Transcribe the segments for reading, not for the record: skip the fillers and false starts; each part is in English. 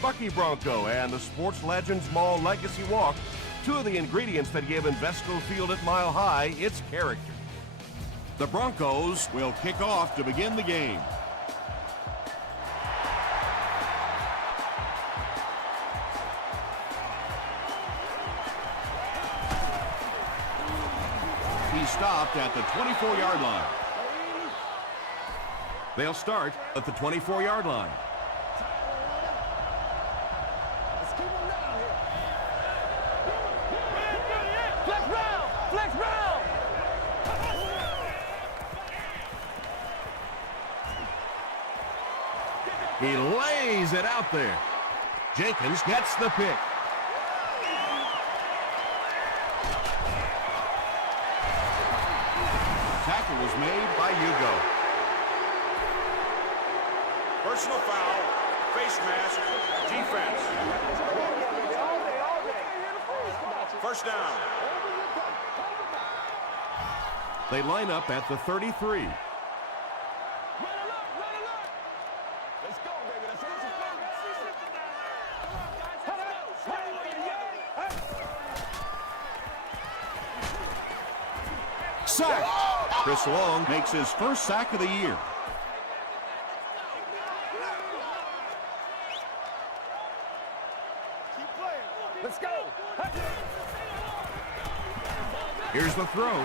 Bucky Bronco and the Sports Legends Mall Legacy Walk, two of the ingredients that give Invesco Field at Mile High its character. The Broncos will kick off to begin the game. He stopped at the 24-yard line. They'll start at the 24-yard line. Let's keep him down here. Flex round! Flex round! He lays it out there. Jenkins gets the pick. Tackle was made by Hugo. Personal foul, face mask, defense. First down. They line up at the 33. Let's go, baby. Let's go. Sack! Chris Long makes his first sack of the year. Let's go. Here's the throw.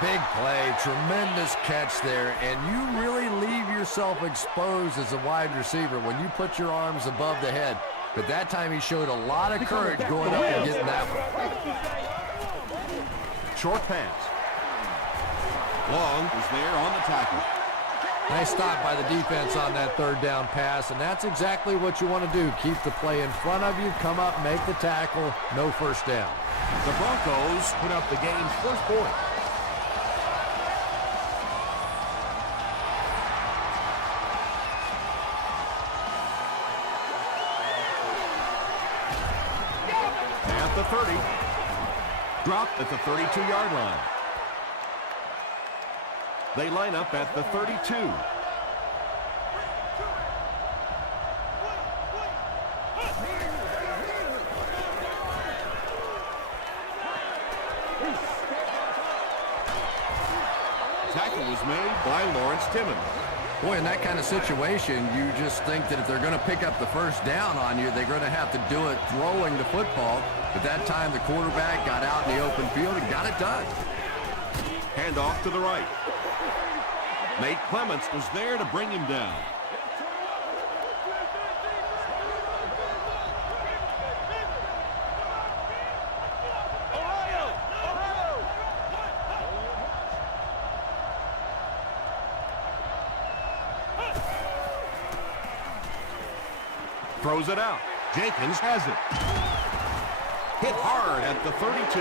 Big play, tremendous catch there, and you really leave yourself exposed as a wide receiver when you put your arms above the head. But that time he showed a lot of courage going up and getting that one. Short pass. Long is there on the tackle. Nice stop by the defense on that third down pass, and that's exactly what you want to do. Keep the play in front of you, come up, make the tackle, no first down. The Broncos put up the game's first point. At the 30. Dropped at the 32-yard line. They line up at the 32. Tackle was made by Lawrence Timmons. Boy, in that kind of situation, you just think that if they're going to pick up the first down on you, they're going to have to do it throwing the football. But that time, the quarterback got out in the open field and got it done. Hand off to the right. Nate Clements was there to bring him down. Throws it out. Jenkins has it. Hit hard at the 32.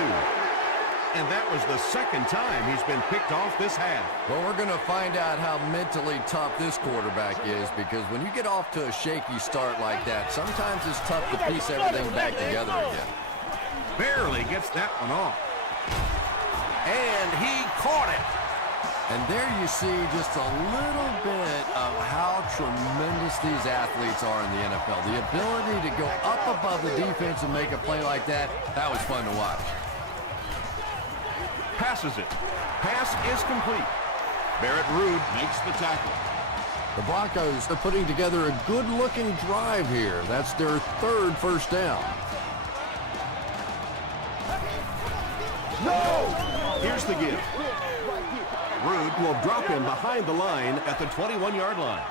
And that was the second time he's been picked off this half. Well, we're going to find out how mentally tough this quarterback is, because when you get off to a shaky start like that, sometimes it's tough to piece everything back together again. Barely gets that one off. And he caught it. And there you see just a little bit of how tremendous these athletes are in the NFL. The ability to go up above the defense and make a play like that, that was fun to watch. Passes it. Pass is complete. Barrett Ruud makes the tackle. The Broncos are putting together a good-looking drive here. That's their third first down. No! Here's the give. Ruud will drop him behind the line at the 21-yard line.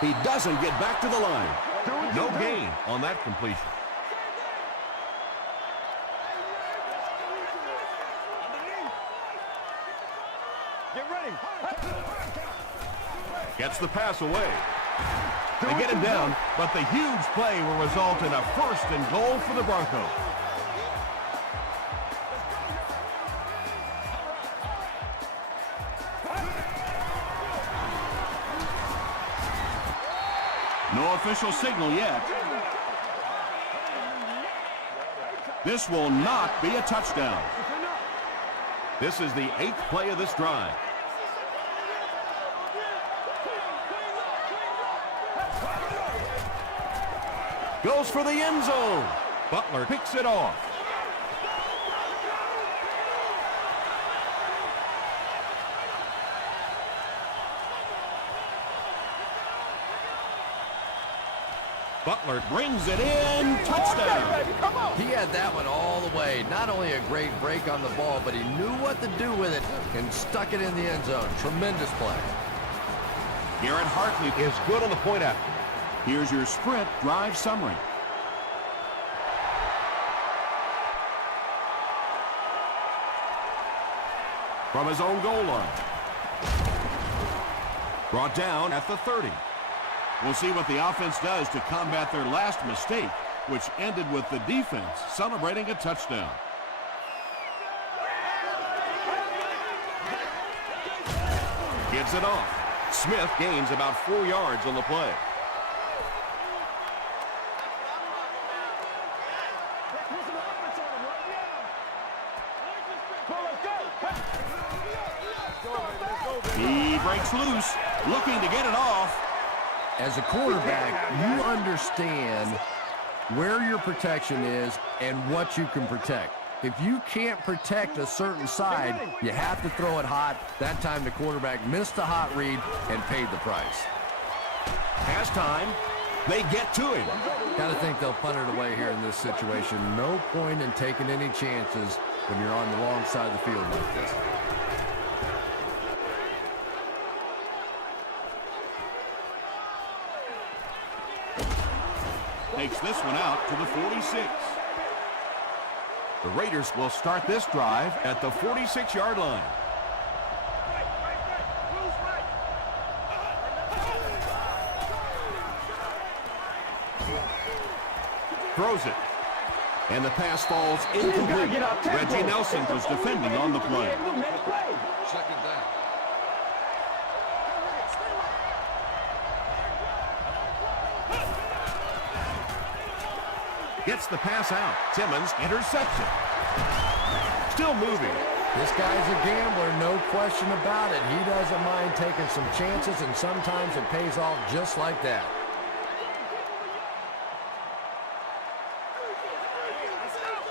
He doesn't get back to the line. No gain on that completion. Get ready. Gets the pass away. They get him down, but the huge play will result in a first and goal for the Broncos. No official signal yet. This will not be a touchdown. This is the 8th play of this drive. Goes for the end zone. Butler picks it off. Butler brings it in. Touchdown. He had that one all the way. Not only a great break on the ball, but he knew what to do with it and stuck it in the end zone. Tremendous play. Garrett Hartley is good on the point after. Here's your sprint drive summary. From his own goal line. Brought down at the 30. We'll see what the offense does to combat their last mistake, which ended with the defense celebrating a touchdown. Gets it off. Smith gains about 4 yards on the play. He breaks loose, looking to get it off. As a quarterback, you understand where your protection is and what you can protect. If you can't protect a certain side, you have to throw it hot. That time the quarterback missed the hot read and paid the price. Has time. They get to him. Got to think they'll punt it away here in this situation. No point in taking any chances when you're on the wrong side of the field like this. Takes this one out to the 46. The Raiders will start this drive at the 46-yard line. Throws it. And the pass falls incomplete. Reggie Nelson was defending on the play. Second down. Gets the pass out. Timmons interception. Still moving. This guy's a gambler, no question about it. He doesn't mind taking some chances, and sometimes it pays off just like that.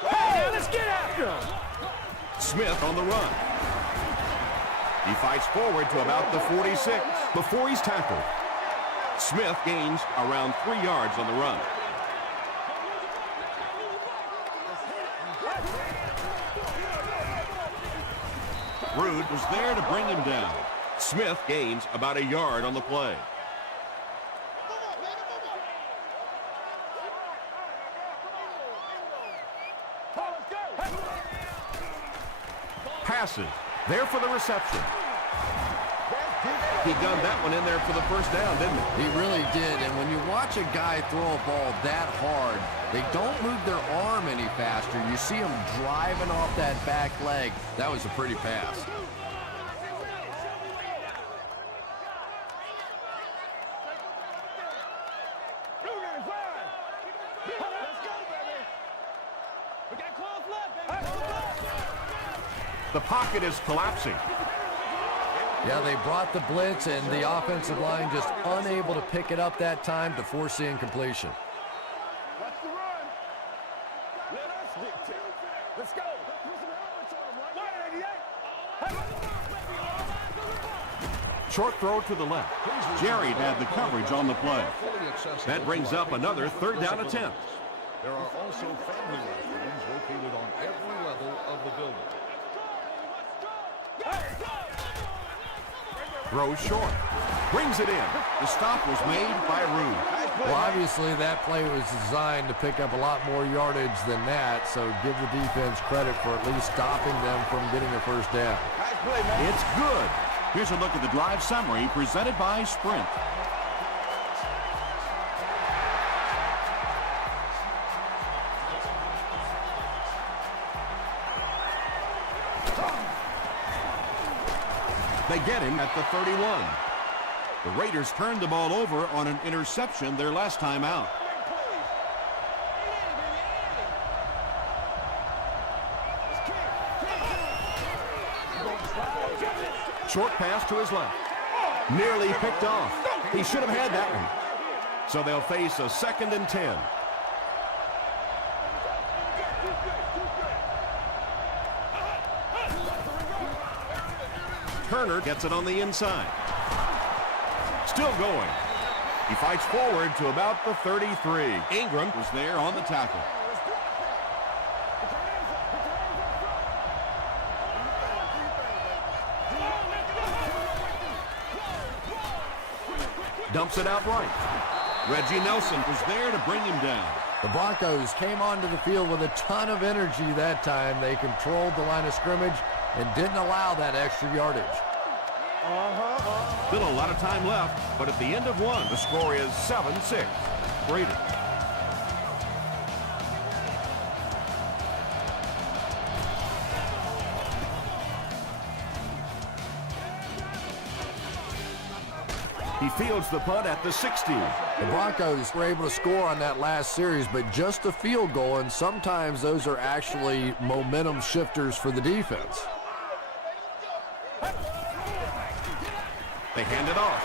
Hey, let's get after him. Smith on the run. He fights forward to about the 46 before he's tackled. Smith gains around 3 yards on the run. Rude was there to bring him down. Smith gains about a yard on the play. Passes. There for the reception. He done that one in there for the first down, didn't he? He really did, and when you watch a guy throw a ball that hard, they don't move their arm any faster. You see him driving off that back leg. That was a pretty pass. The pocket is collapsing. Yeah, they brought the blitz, and the offensive line just unable to pick it up that time to force the incompletion. Watch the run. Let us dictate. Let's go. Short throw to the left. Jerry had the coverage on the play. That brings up another third down attempt. There are also family restrooms located on every level of the building. Throws short. Brings it in. The stop was made by Rude. Well, obviously that play was designed to pick up a lot more yardage than that, so give the defense credit for at least stopping them from getting a first down. Nice play, man. It's good. Here's a look at the drive summary presented by Sprint. They get him at the 31. The Raiders turned the ball over on an interception their last time out. Short pass to his left. Nearly picked off. He should have had that one. So they'll face a 2nd and 10. Turner gets it on the inside. Still going. He fights forward to about the 33. Ingram was there on the tackle. Dumps it out right. Reggie Nelson was there to bring him down. The Broncos came onto the field with a ton of energy that time. They controlled the line of scrimmage and didn't allow that extra yardage. Still a lot of time left, but at the end of one, the score is 7-6. Raiders. He fields the punt at the 60. The Broncos were able to score on that last series, but just a field goal, and sometimes those are actually momentum shifters for the defense. They hand it off.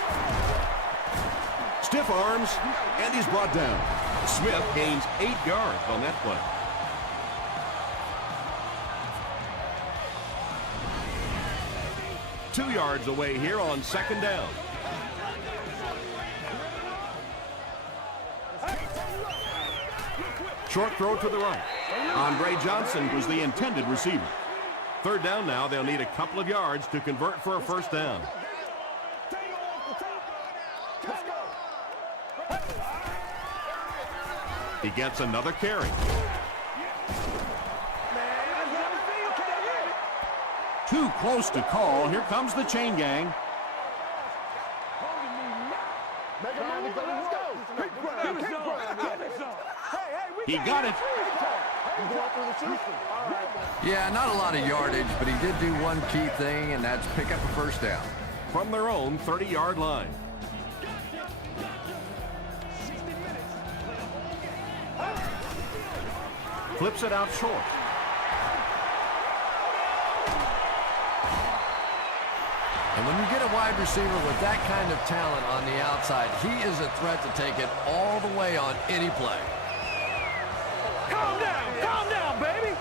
Stiff arms, and he's brought down. Smith gains 8 yards on that play. Two yards away here on 2nd down. Short throw to the right. Andre Johnson was the intended receiver. 3rd down now. They'll need a couple of yards to convert for a 1st down. He gets another carry. Too close to call. Here comes the chain gang. He got it. Yeah, not a lot of yardage, but he did do one key thing, and that's pick up a 1st down. From their own 30-yard line. Flips it out short. And when you get a wide receiver with that kind of talent on the outside, he is a threat to take it all the way on any play. Calm down, baby.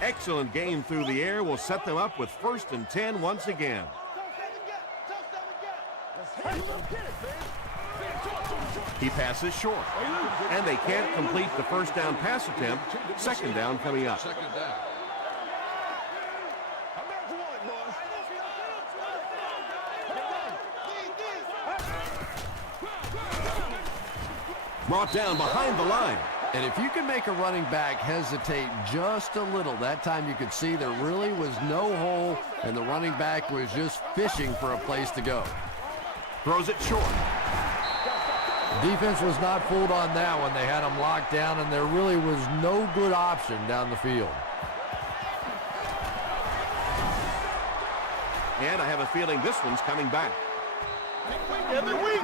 Excellent game through the air will set them up with 1st and 10 once again. He passes short, and they can't complete the 1st down pass attempt. 2nd down coming up. 2nd down. Brought down behind the line. And if you can make a running back hesitate just a little, that time you could see there really was no hole, and the running back was just fishing for a place to go. Throws it short. Defense was not fooled on that one. They had him locked down, and there really was no good option down the field. And I have a feeling this one's coming back. Every week.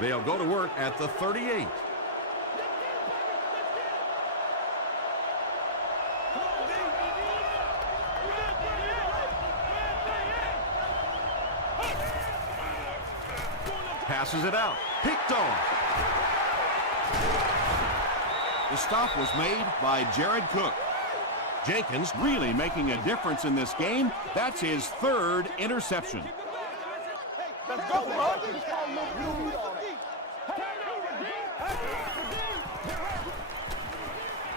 They'll go to work at the 38. Passes it out. Picked on. The stop was made by Jared Cook. Jenkins really making a difference in this game. That's his 3rd interception. Let's go, bro.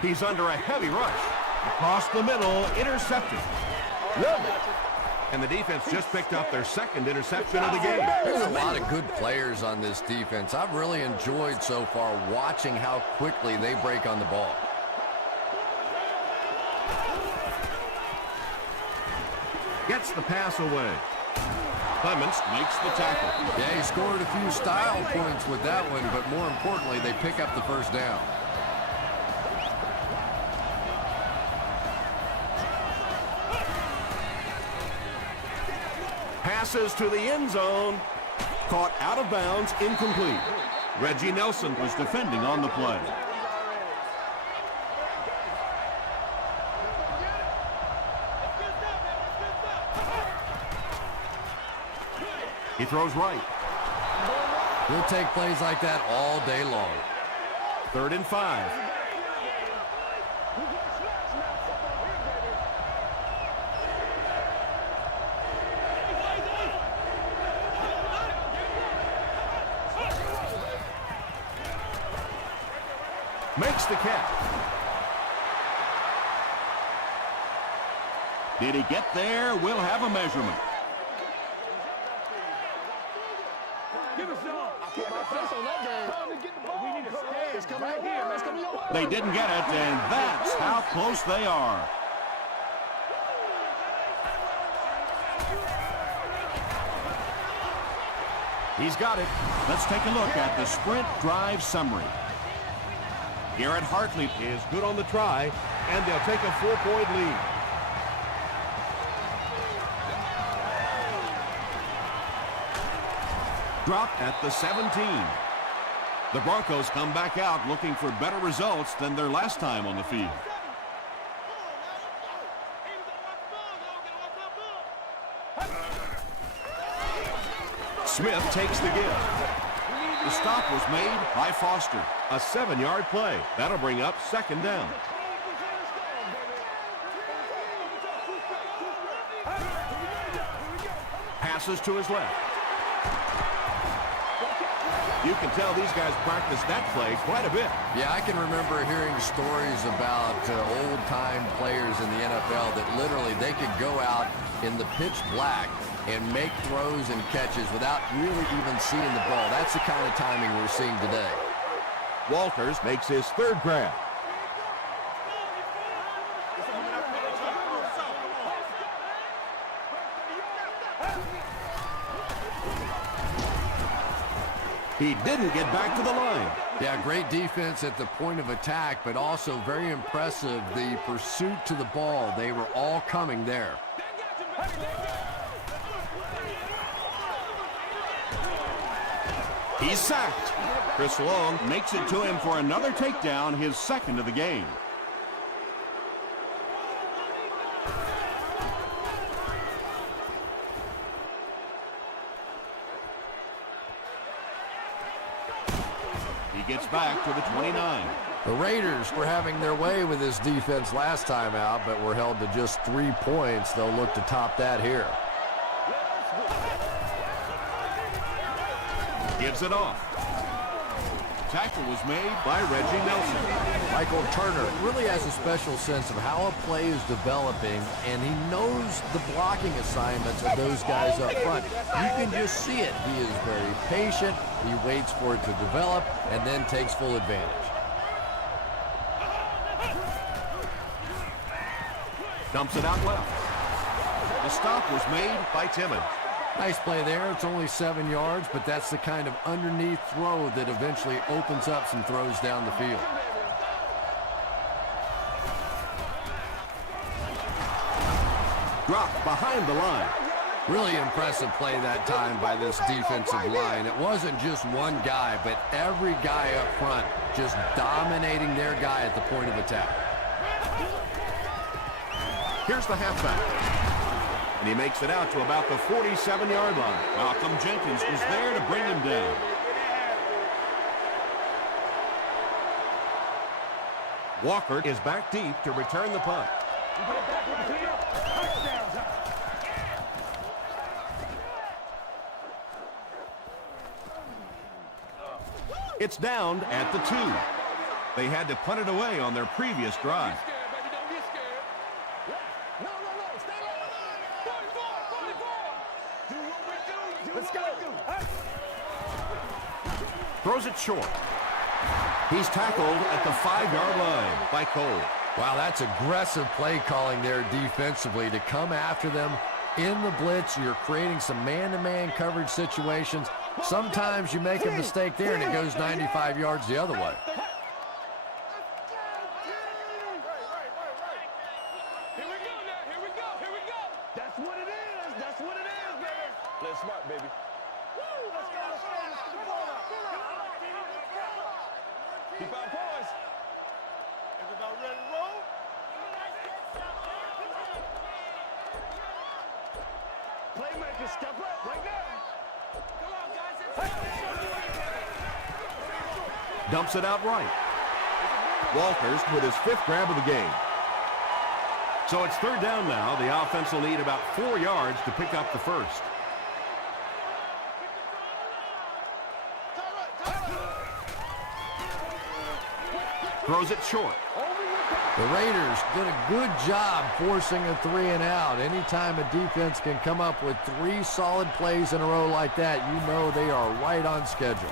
He's under a heavy rush. Across the middle, intercepted. And the defense just picked up their 2nd interception of the game. There's a lot of good players on this defense. I've really enjoyed so far watching how quickly they break on the ball. Gets the pass away. Clements makes the tackle. Yeah, he scored a few style points with that one, but more importantly, they pick up the 1st down. Passes to the end zone. Caught out of bounds, incomplete. Reggie Nelson was defending on the play. He throws right. He'll take plays like that all day long. 3rd and 5. Makes the catch. Did he get there? We'll have a measurement. They didn't get it, and that's how close they are. He's got it. Let's take a look at the sprint drive summary. Garrett Hartley is good on the try, and they'll take a 4-point lead. Drop at the 17. The Broncos come back out looking for better results than their last time on the field. Smith takes the give. The stop was made by Foster. A 7-yard play. That'll bring up 2nd down. Passes to his left. You can tell these guys practice that play quite a bit. Yeah, I can remember hearing stories about old-time players in the NFL that literally they could go out in the pitch black and make throws and catches without really even seeing the ball. That's the kind of timing we're seeing today. Walters makes his 3rd grab. He didn't get back to the line. Yeah, great defense at the point of attack, but also very impressive the pursuit to the ball. They were all coming there. He's sacked. Chris Long makes it to him for another takedown, his 2nd of the game. He gets back to the 29. The Raiders were having their way with this defense last time out, but were held to just 3 points. They'll look to top that here. Gives it off. Tackle was made by Reggie Nelson. Michael Turner really has a special sense of how a play is developing, and he knows the blocking assignments of those guys up front. You can just see it. He is very patient. He waits for it to develop and then takes full advantage. Dumps it out left. The stop was made by Timmons. Nice play there. It's only 7 yards, but that's the kind of underneath throw that eventually opens up some throws down the field. Dropped behind the line. Really impressive play that time by this defensive line. It wasn't just one guy, but every guy up front just dominating their guy at the point of attack. Here's the halfback. And he makes it out to about the 47-yard line. Malcolm Jenkins was there to bring him down. Walker is back deep to return the punt. It's down at the 2. They had to punt it away on their previous drive. Throws it short. He's tackled at the 5-yard line by Cole. Wow, that's aggressive play calling there defensively to come after them in the blitz. You're creating some man-to-man coverage situations. Sometimes you make a mistake there and it goes 95 yards the other way. That's what it is. That's what it is, baby. Play smart, baby. Woo, let's go. About ready to roll? Playmaker, step up right now. Come on, guys. Dumps it out right. Walters with his 5th grab of the game. So it's 3rd down now. The offense will need about 4 yards to pick up the first. Throws it short. The Raiders did a good job forcing a 3 and out. Anytime a defense can come up with 3 solid plays in a row like that, you know they are right on schedule.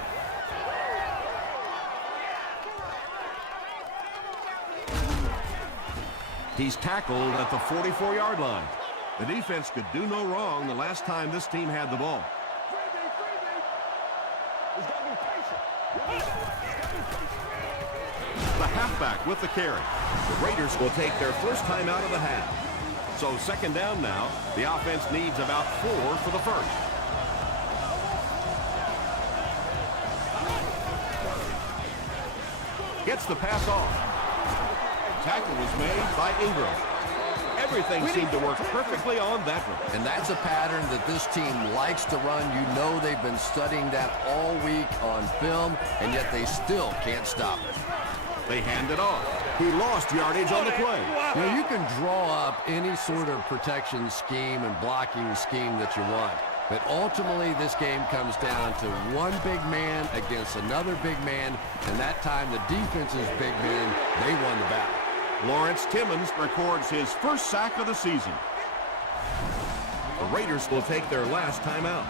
He's tackled at the 44-yard line. The defense could do no wrong the last time this team had the ball. The halfback with the carry. The Raiders will take their first time out of the half. So 2nd down now. The offense needs about 4 for the first. Gets the pass off. Tackle was made by Ingram. Everything seemed to work perfectly on that one. And that's a pattern that this team likes to run. You know they've been studying that all week on film, and yet they still can't stop it. They hand it off. He lost yardage on the play. You know, you can draw up any sort of protection scheme and blocking scheme that you want. But ultimately, this game comes down to one big man against another big man, and that time the defense's big men, they won the battle. Lawrence Timmons records his first sack of the season. The Raiders will take their last timeout.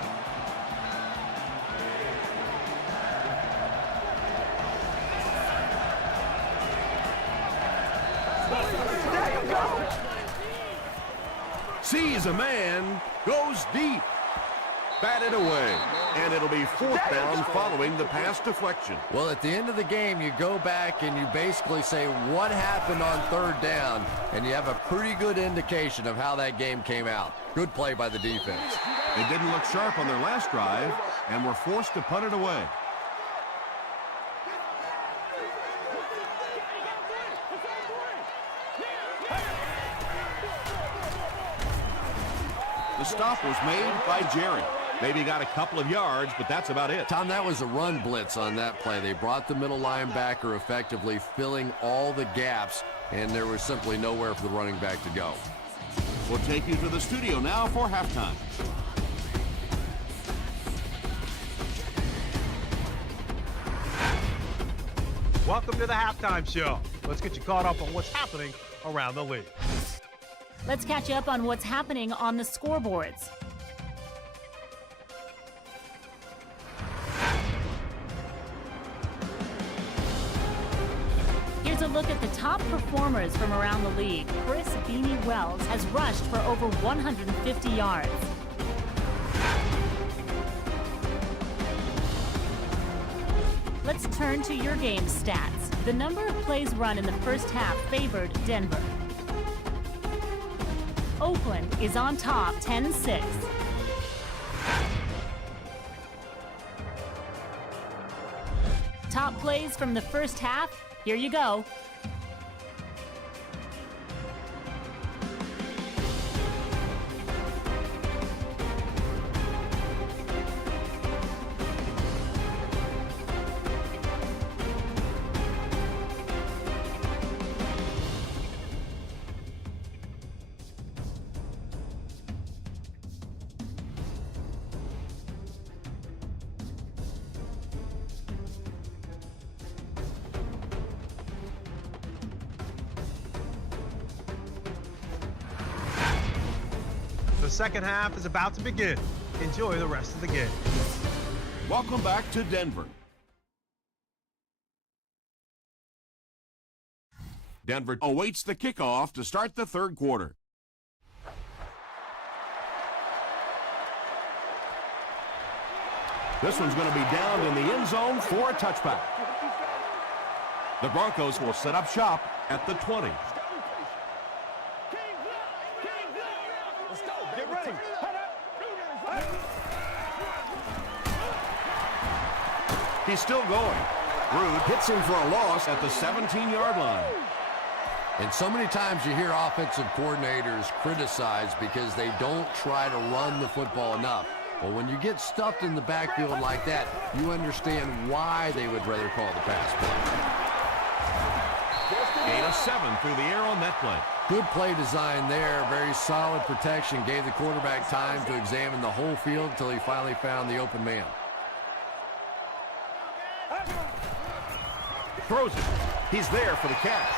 Sees a man, goes deep. Batted away, and it'll be 4th down following the pass deflection. Well, at the end of the game, you go back and you basically say what happened on 3rd down, and you have a pretty good indication of how that game came out. Good play by the defense. They didn't look sharp on their last drive and were forced to punt it away. The stop was made by Jerry. Maybe got a couple of yards, but that's about it. Tom, that was a run blitz on that play. They brought the middle linebacker effectively filling all the gaps, and there was simply nowhere for the running back to go. We'll take you to the studio now for halftime. Welcome to the halftime show. Let's get you caught up on what's happening around the league. Let's catch you up on what's happening on the scoreboards. Here's a look at the top performers from around the league. Chris Beanie Wells has rushed for over 150 yards. Let's turn to your game stats. The number of plays run in the first half favored Denver. Oakland is on top, 10-6. Top plays from the first half, here you go. The second half is about to begin. Enjoy the rest of the game. Welcome back to Denver. Denver awaits the kickoff to start the 3rd quarter. This one's going to be down in the end zone for a touchback. The Broncos will set up shop at the 20. Get ready. He's still going. Rude hits him for a loss at the 17-yard line. And so many times you hear offensive coordinators criticized because they don't try to run the football enough. Well, when you get stuffed in the backfield like that, you understand why they would rather call the pass play. Gain of 7 through the air on that play. Good play design there. Very solid protection. Gave the quarterback time to examine the whole field until he finally found the open man. Throws it. He's there for the catch.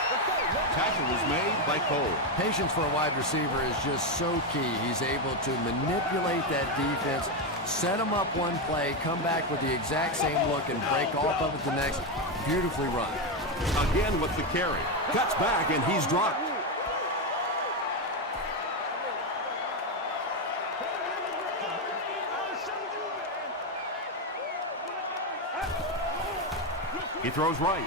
Tackle was made by Cole. Patience for a wide receiver is just so key. He's able to manipulate that defense, set him up one play, come back with the exact same look, and break off of it the next. Beautifully run. Again with the carry. Cuts back, and he's dropped. He throws right.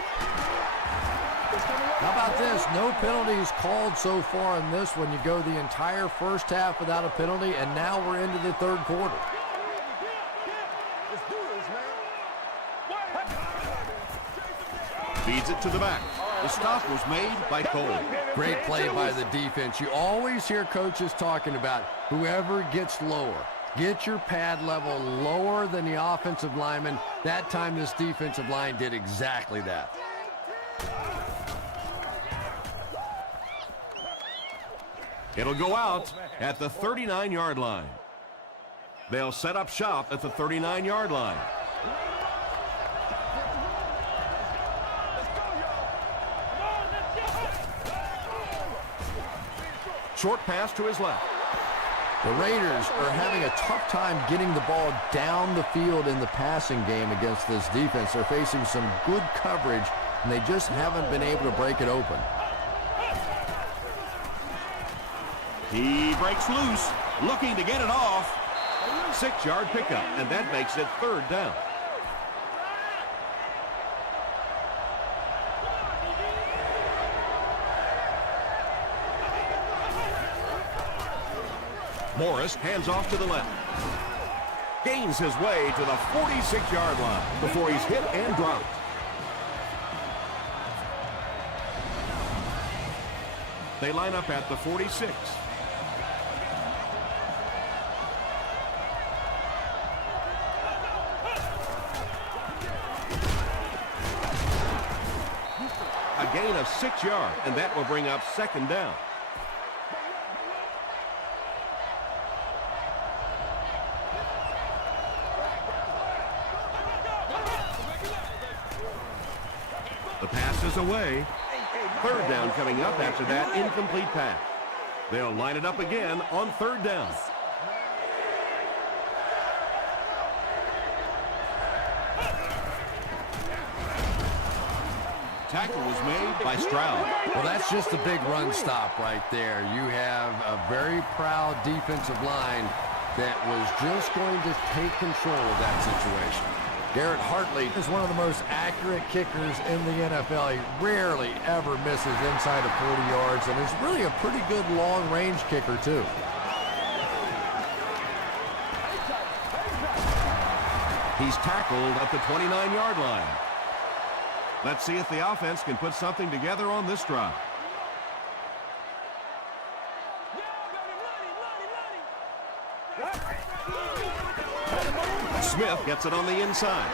How about this? No penalties called so far in this one. You go the entire first half without a penalty, and now we're into the third quarter. Feeds it to the back. The stop was made by Cole. Great play by the defense. You always hear coaches talking about whoever gets lower. Get your pad level lower than the offensive lineman. That time this defensive line did exactly that. It'll go out at the 39-yard line. They'll set up shop at the 39-yard line. Short pass to his left. The Raiders are having a tough time getting the ball down the field in the passing game against this defense. They're facing some good coverage, and they just haven't been able to break it open. He breaks loose, looking to get it off. 6-yard pickup, and that makes it third down. Morris hands off to the left. Gains his way to the 46-yard line before he's hit and dropped. They line up at the 46. A gain of 6 yards, and that will bring up second down. The pass is away. Third down coming up after that incomplete pass. They'll line it up again on third down. Tackle was made by Stroud. Well, that's just a big run stop right there. You have a very proud defensive line that was just going to take control of that situation. Garrett Hartley is one of the most accurate kickers in the NFL. He rarely ever misses inside of 40 yards, and is really a pretty good long-range kicker, too. He's tackled at the 29-yard line. Let's see if the offense can put something together on this drive. Smith gets it on the inside.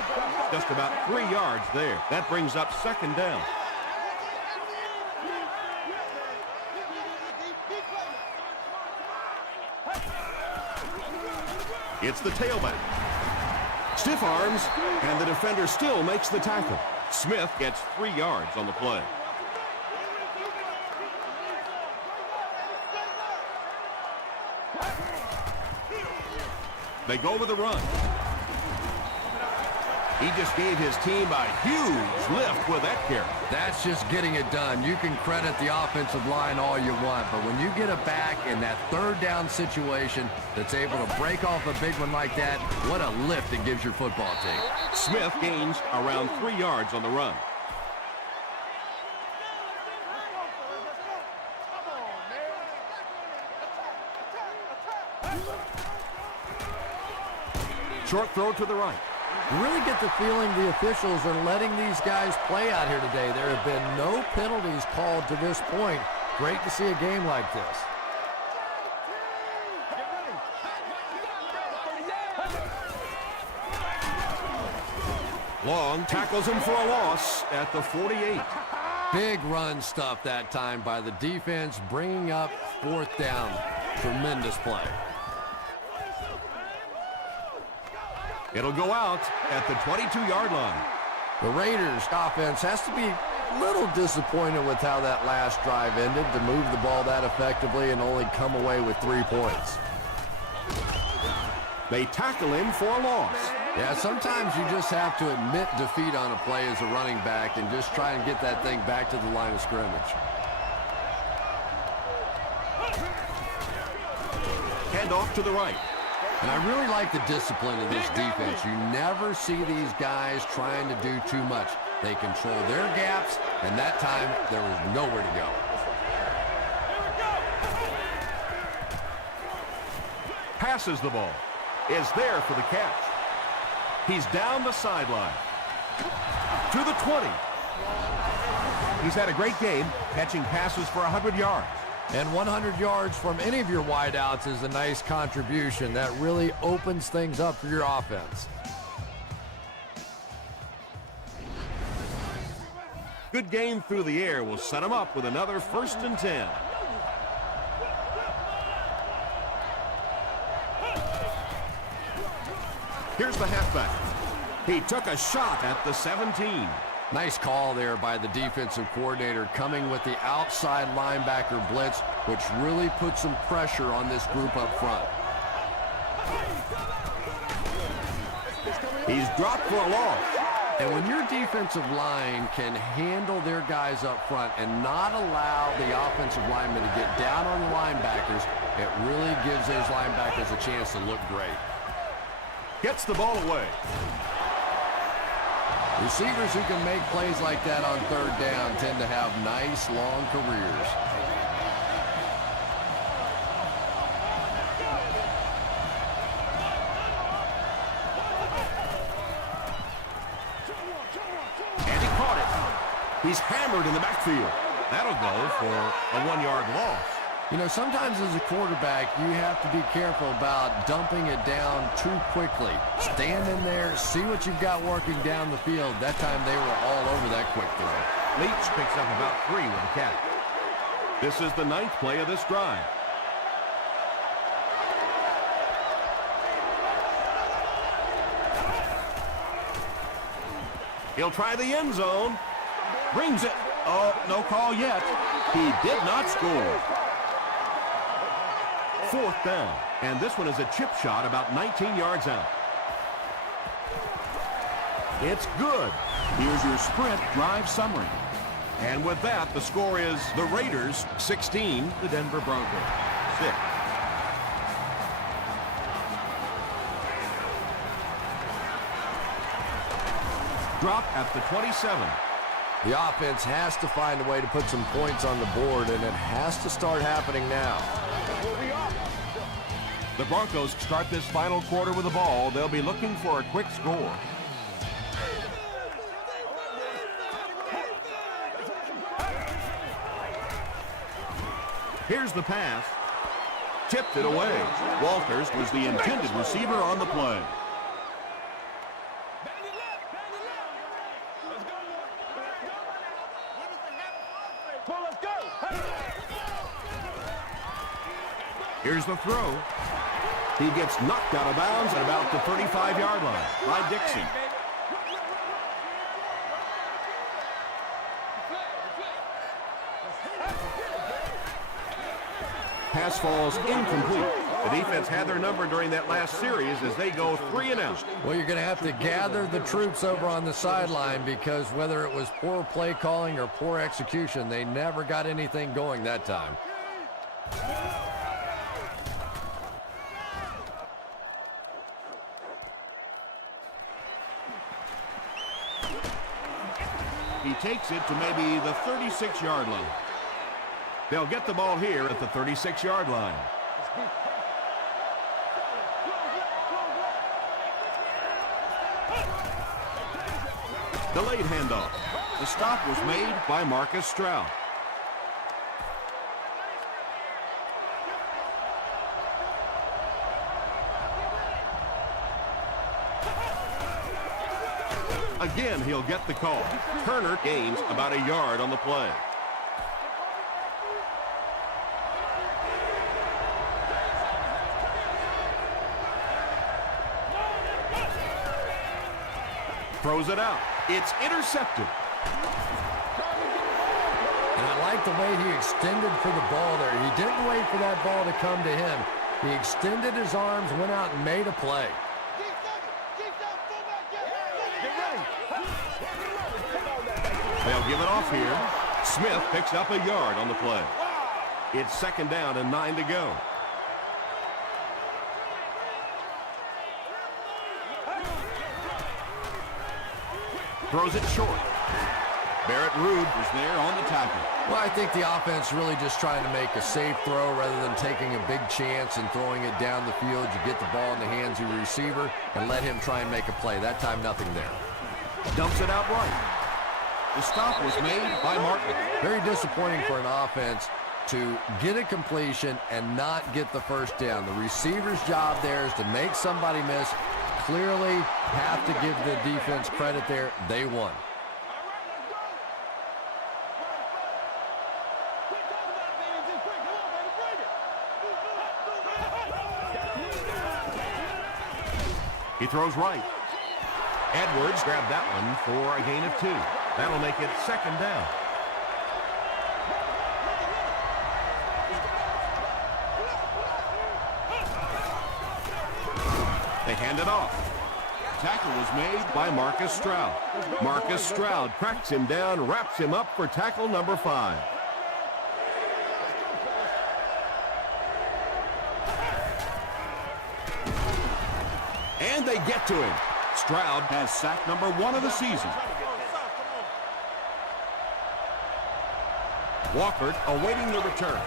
Just about 3 yards there. That brings up second down. It's the tailback. Stiff arms, and the defender still makes the tackle. Smith gets 3 yards on the play. They go with a run. He just gave his team a huge lift with that carry. That's just getting it done. You can credit the offensive line all you want, but when you get it back in that third down situation that's able to break off a big one like that, what a lift it gives your football team. Smith gains around 3 yards on the run. Short throw to the right. You really get the feeling the officials are letting these guys play out here today. There have been no penalties called to this point. Great to see a game like this. Long tackles him for a loss at the 48. Big run stuff that time by the defense, bringing up 4th down. Tremendous play. It'll go out at the 22-yard line. The Raiders offense has to be a little disappointed with how that last drive ended, to move the ball that effectively and only come away with 3 points. They tackle him for a loss. Yeah, sometimes you just have to admit defeat on a play as a running back and just try and get that thing back to the line of scrimmage. Hand off to the right. And I really like the discipline of this defense. You never see these guys trying to do too much. They control their gaps, and that time there was nowhere to go. Passes the ball. Is there for the catch. He's down the sideline. To the 20. He's had a great game, catching passes for 100 yards. And 100 yards from any of your wideouts is a nice contribution. That really opens things up for your offense. Good game through the air will set him up with another 1st and 10. Here's the halfback. He took a shot at the 17. Nice call there by the defensive coordinator, coming with the outside linebacker blitz, which really puts some pressure on this group up front. He's dropped for a loss. And when your defensive line can handle their guys up front and not allow the offensive linemen to get down on the linebackers, it really gives those linebackers a chance to look great. Gets the ball away. Receivers who can make plays like that on 3rd down tend to have nice, long careers. And he caught it. He's hammered in the backfield. That'll go for a 1-yard loss. You know, sometimes as a quarterback, you have to be careful about dumping it down too quickly. Stand in there, see what you've got working down the field. That time they were all over that quick throw. Leach picks up about 3 with a catch. This is the 9th play of this drive. He'll try the end zone. Brings it. Oh, no call yet. He did not score. 4th down. And this one is a chip shot about 19 yards out. It's good. Here's your sprint drive summary. And with that, the score is the Raiders 16, the Denver Broncos 6. Drop at the 27. The offense has to find a way to put some points on the board, and it has to start happening now. The Broncos start this final quarter with the ball. They'll be looking for a quick score. Here's the pass. Tipped it away. Walters was the intended receiver on the play. Here's the throw. He gets knocked out of bounds at about the 35-yard line by Dixon. Pass falls incomplete. The defense had their number during that last series as they go 3 and out. Well, you're going to have to gather the troops over on the sideline, because whether it was poor play calling or poor execution, they never got anything going that time. He takes it to maybe the 36-yard line. They'll get the ball here at the 36-yard line. Delayed handoff. The stop was made by Marcus Stroud. Again, he'll get the call. Turner gains about a yard on the play. Throws it out. It's intercepted. And I like the way he extended for the ball there. He didn't wait for that ball to come to him. He extended his arms, went out and made a play. They'll give it off here. Smith picks up a yard on the play. It's 2nd down and 9 to go. Throws it short. Barrett Ruud was there on the tackle. Well, I think the offense really just trying to make a safe throw rather than taking a big chance and throwing it down the field. You get the ball in the hands of your receiver and let him try and make a play. That time, nothing there. Dumps it out right. The stop was made by Martin. Very disappointing for an offense to get a completion and not get the first down. The receiver's job there is to make somebody miss. Clearly have to give the defense credit there. They won. He throws right. Edwards grabbed that one for a gain of 2. That'll make it 2nd down. They hand it off. Tackle was made by Marcus Stroud. Marcus Stroud cracks him down, wraps him up for tackle number 5. And they get to him. Stroud has sack number 1 of the season. Walker awaiting the return.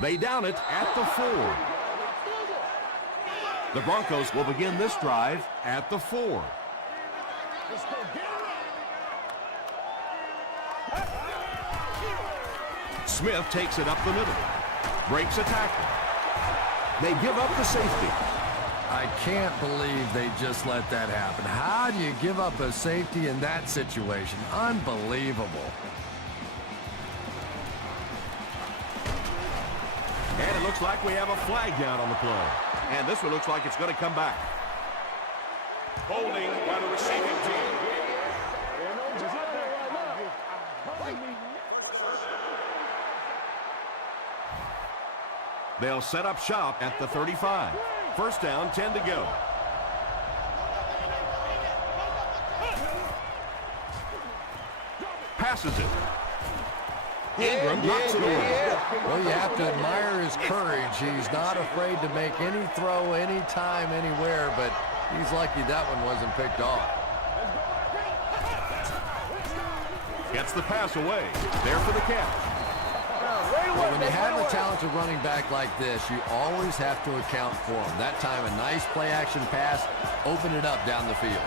They down it at the 4. The Broncos will begin this drive at the 4. Smith takes it up the middle. Breaks a tackle. They give up the safety. I can't believe they just let that happen. How do you give up a safety in that situation? Unbelievable. And it looks like we have a flag down on the play. And this one looks like it's going to come back. Holding by the receiving team. They'll set up shop at the 35. 1st down, 10 to go. Passes it. Ingram knocks it away. Well, you have to admire his courage. He's not afraid to make any throw, anytime, anywhere, but he's lucky that one wasn't picked off. Gets the pass away. There for the catch. Well, when you have a talented running back like this, you always have to account for him. That time, a nice play-action pass, open it up down the field.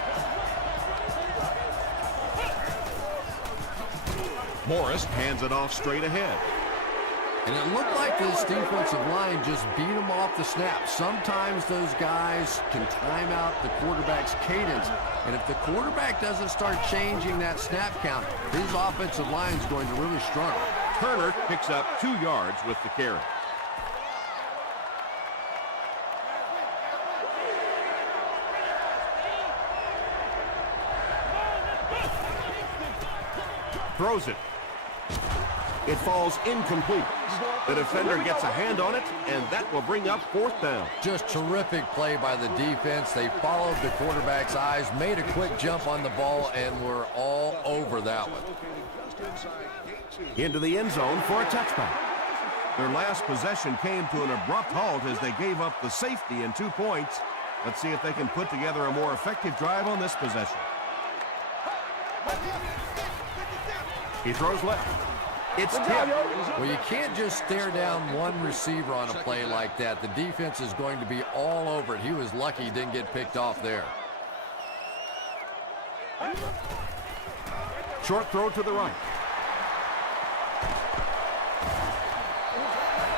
Morris hands it off straight ahead. And it looked like this defensive line just beat them off the snap. Sometimes those guys can time out the quarterback's cadence. And if the quarterback doesn't start changing that snap count, his offensive line is going to really struggle. Turner picks up 2 yards with the carry. Throws it. It falls incomplete. The defender gets a hand on it, and that will bring up 4th down. Just terrific play by the defense. They followed the quarterback's eyes, made a quick jump on the ball, and were all over that one. Into the end zone for a touchback. Their last possession came to an abrupt halt as they gave up the safety and 2 points. Let's see if they can put together a more effective drive on this possession. He throws left. It's tipped. Well, you can't just stare down one receiver on a play like that. The defense is going to be all over it. He was lucky he didn't get picked off there. Short throw to the right.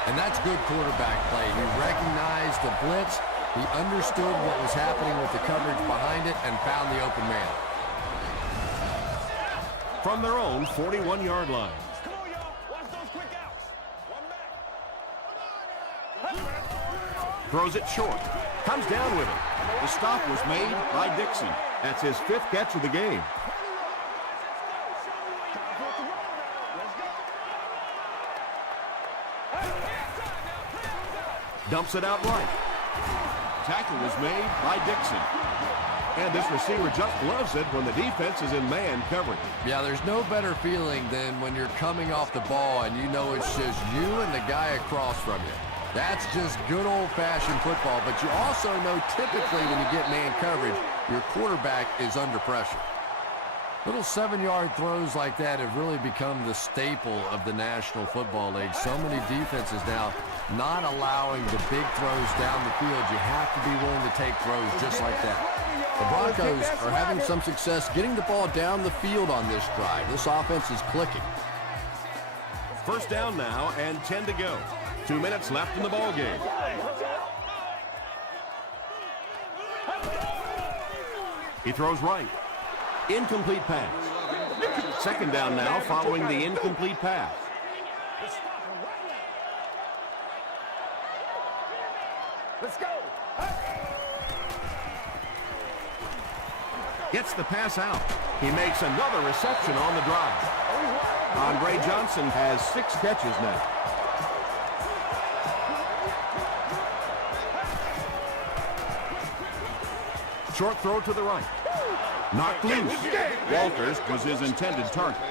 And that's good quarterback play. He recognized the blitz. He understood what was happening with the coverage behind it and found the open man. From their own 41-yard line. Come on, y'all. Watch those quick outs. One back. Throws it short. Comes down with it. The stop was made by Dixon. That's his 5th catch of the game. Dumps it out right. Tackle was made by Dixon. And this receiver just loves it when the defense is in man coverage. Yeah, there's no better feeling than when you're coming off the ball and you know it's just you and the guy across from you. That's just good old-fashioned football, but you also know typically when you get man coverage, your quarterback is under pressure. Little 7-yard throws like that have really become the staple of the National Football League. So many defenses now not allowing the big throws down the field. You have to be willing to take throws just like that. The Broncos are having some success getting the ball down the field on this drive. This offense is clicking. First down now and 10 to go. 2 minutes left in the ball game. He throws right. Incomplete pass. Second down now following the incomplete pass. Let's go. Gets the pass out. He makes another reception on the drive. Andre Johnson has 6 catches now. Short throw to the right. Knocked loose. Walters was his intended target.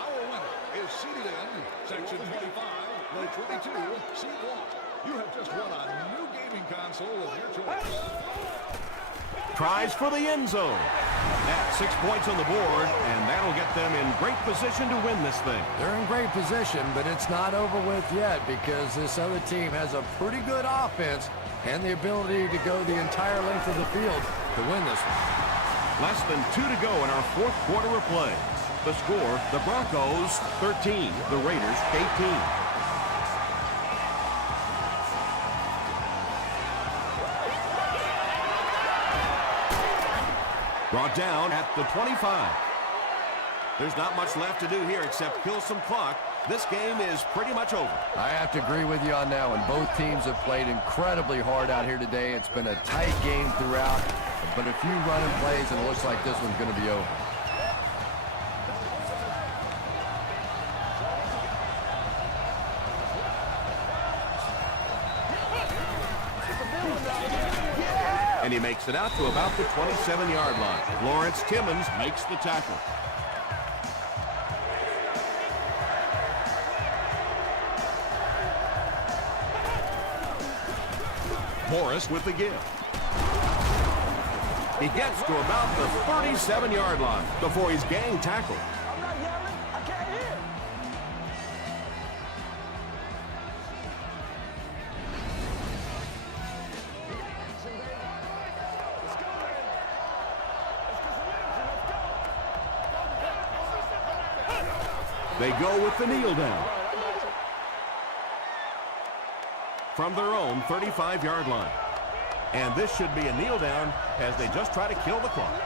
Our winner is seated in Section 25, row 22, Seat 1. You have just won a new gaming console of your choice. Tries for the end zone. That's 6 points on the board, and that'll get them in great position to win this thing. They're in great position, but it's not over with yet because this other team has a pretty good offense and the ability to go the entire length of the field to win this one. Less than 2 to go in our 4th quarter of play. The score, the Broncos 13, the Raiders 18. Brought down at the 25. There's not much left to do here except kill some clock. This game is pretty much over. I have to agree with you on that one. Both teams have played incredibly hard out here today. It's been a tight game throughout, but a few running plays, and it looks like this one's going to be over. And he makes it out to about the 27-yard line. Lawrence Timmons makes the tackle. Morris with the give. He gets to about the 37-yard line before he's gang tackled. I'm not yelling. I can't hear. They go with the kneel down. From their own 35-yard line. And this should be a kneel down as they just try to kill the clock.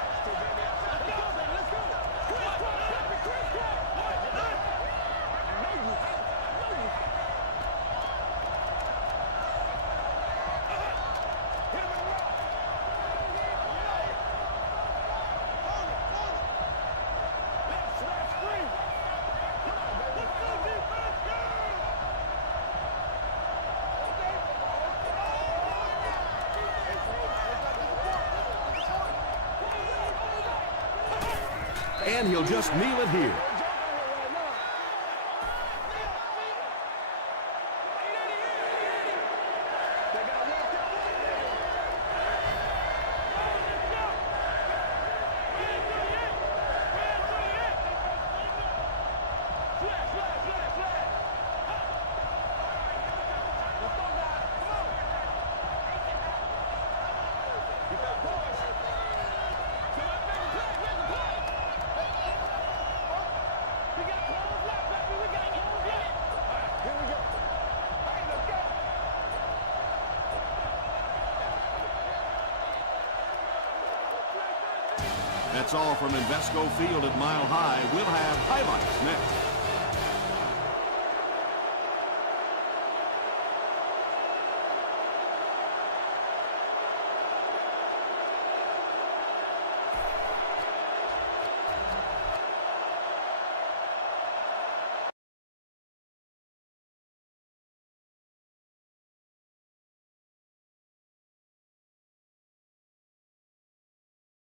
And he'll just kneel it here. That's all from Invesco Field at Mile High. We'll have highlights next.